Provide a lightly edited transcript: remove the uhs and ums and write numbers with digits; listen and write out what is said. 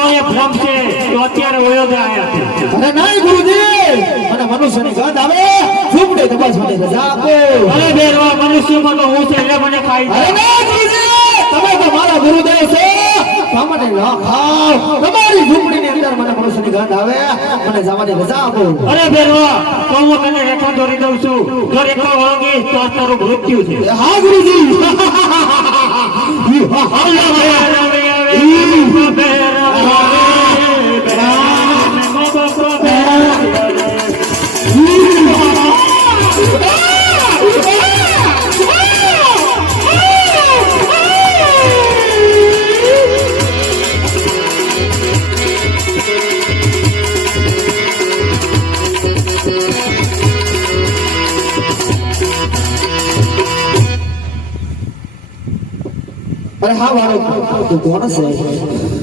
તો એ ભ્રમ છે તો અત્યારે ઓયો જાય છે. અરે નહીં ગુરુજી, મને મનુષ્યની ગંધ આવે, ઝૂંપડે તપાસવાની રજા આપો. અરે બેરવા મનુષ્યમાં તો હું છે એટલે મને ખાઈ અરે જાય. નહીં ગુરુજી, તમે તો મારા ગુરુદેવ છો, તમને ન ખાવ. તમારી ઝૂંપડીની અંદર મને મનુષ્યની ગંધ આવે, મને જવાની રજા આપો. અરે બેરવા તો હું તને રેખા દોરી દઉં છું. જો રેખા વળગી તો તારું મૃત્યુ છે. હા ગુરુજી. અરે હા વાળો તું કોણ છે?